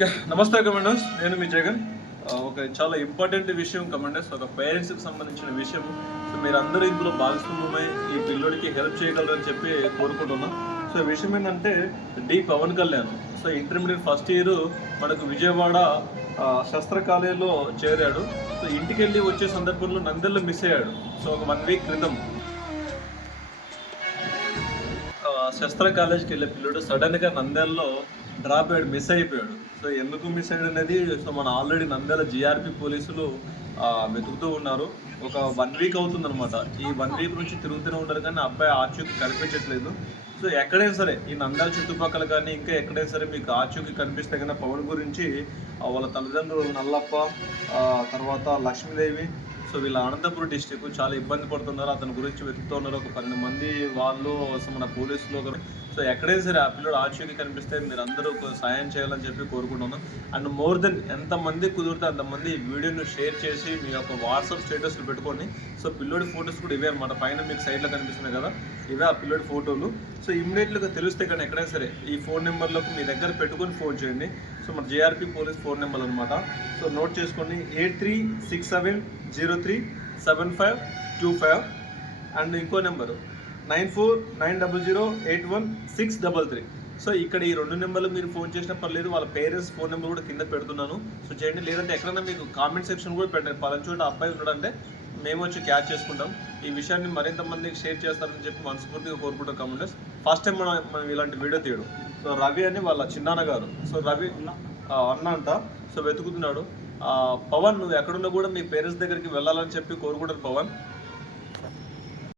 Okay నమస్తే commanders. నేను మీ జగన్. ఒక చాలా ఇంపార్టెంట్ విషయం కమాండర్స్. ఒక పేరెంట్స్కి సంబంధించిన విషయం సో మీరు అందరూ ఇందులో భాగస్వామ్యమై ఈ పిల్లోడికి హెల్ప్ చేయగలరని చెప్పి కోరుకుంటున్నాం. సో విషయం ఏంటంటే D Pawan Kalyan. So intermediate first year మనకు విజయవాడ శస్త్ర కాలేజీలో చేరాడు. సో ఇంటికి వెళ్ళి వచ్చే సందర్భంలో నందెల్లో మిస్ అయ్యాడు. సో ఒక వన్ వీక్ క్రితం. శస్త్ర కాలేజ్కి వెళ్ళే పిల్లడు సడన్గా నంద్యాలలో డ్రాప్ అయ్యాడు మిస్ అయిపోయాడు. సో ఎందుకు మిస్ అయ్యాడు అనేది సో మన ఆల్రెడీ నంద్యాల జిఆర్పి పోలీసులు వెతుకుతూ ఉన్నారు. ఒక వన్ వీక్ అవుతుంది అనమాట ఈ వన్ వీక్ నుంచి తిరుగుతూనే ఉంటారు కానీ అబ్బాయి ఆచూకి కనిపించట్లేదు. సో ఎక్కడైనా సరే ఈ నంద్యాల చుట్టుపక్కల కానీ ఇంకా ఎక్కడైనా సరే మీకు ఆచూకి కనిపిస్తే కన్నా పవన్ గురించి వాళ్ళ తల్లిదండ్రులు నల్లప్ప తర్వాత లక్ష్మీదేవి సో వీళ్ళ అనంతపురం డిస్టిక్ చాలా ఇబ్బంది పడుతున్నారు. అతని గురించి వెతుకుతున్నారు ఒక పన్నెండు మంది వాళ్ళు సో మన పోలీసులు ఒకరు సో ఎక్కడైనా సరే ఆ పిల్లడు ఆచూకీ కనిపిస్తే మీరు అందరూ ఒక సాయం చేయాలని చెప్పి కోరుకుంటున్నాను అండ్ మోర్ దెన్ ఎంతమంది కుదిరితే అంతమంది ఈ వీడియోను షేర్ చేసి మీ యొక్క వాట్సాప్ స్టేటస్లు పెట్టుకోండి. సో పిల్లోడి ఫొటోస్ కూడా ఇవే అనమాట పైన మీకు సైడ్లో కనిపిస్తున్నాయి కదా ఇవే ఆ పిల్లోడి ఫోటోలు. సో ఇమ్మీడియట్గా తెలిస్తే కానీ ఎక్కడైనా సరే ఈ ఫోన్ నెంబర్లకు మీ దగ్గర పెట్టుకొని ఫోన్ చేయండి. సో మన జేఆర్పి పోలీస్ ఫోన్ నెంబర్ అనమాట సో నోట్ చేసుకోండి eight three six seven zero three seven five two five and ఇంకో number nine four nine double zero eight one six double three. So ఇక్కడ ఈ రెండు నెంబర్లు మీరు ఫోన్ చేసిన పర్లేదు వాళ్ళ పేరెంట్స్ ఫోన్ నెంబర్ కూడా కింద పెడుతున్నాను. సో చేయండి లేదంటే ఎక్కడైనా మీకు కామెంట్ సెక్షన్ కూడా పెట్టండి. పలానా చోట అబ్బాయి ఉన్నాడంటే మేము వచ్చి క్యాచ్ చేసుకుంటాం. ఈ విషయాన్ని మరింత మందికి షేర్ చేస్తారని చెప్పి మనస్ఫూర్తిగా కోరుకుంటాం కమెంటర్స్. ఫస్ట్ టైం మనం మనం ఇలాంటి వీడియో తీయడం. సో రవి అని వాళ్ళ చిన్నాన్న గారు. సో రవి అన్న అంట. సో వెతుకుతున్నాడు. పవన్ నువ్వు ఎక్కడున్నా కూడా మీ పేరెంట్స్ దగ్గరికి వెళ్ళాలని చెప్పి కోరుకుంటారు పవన్.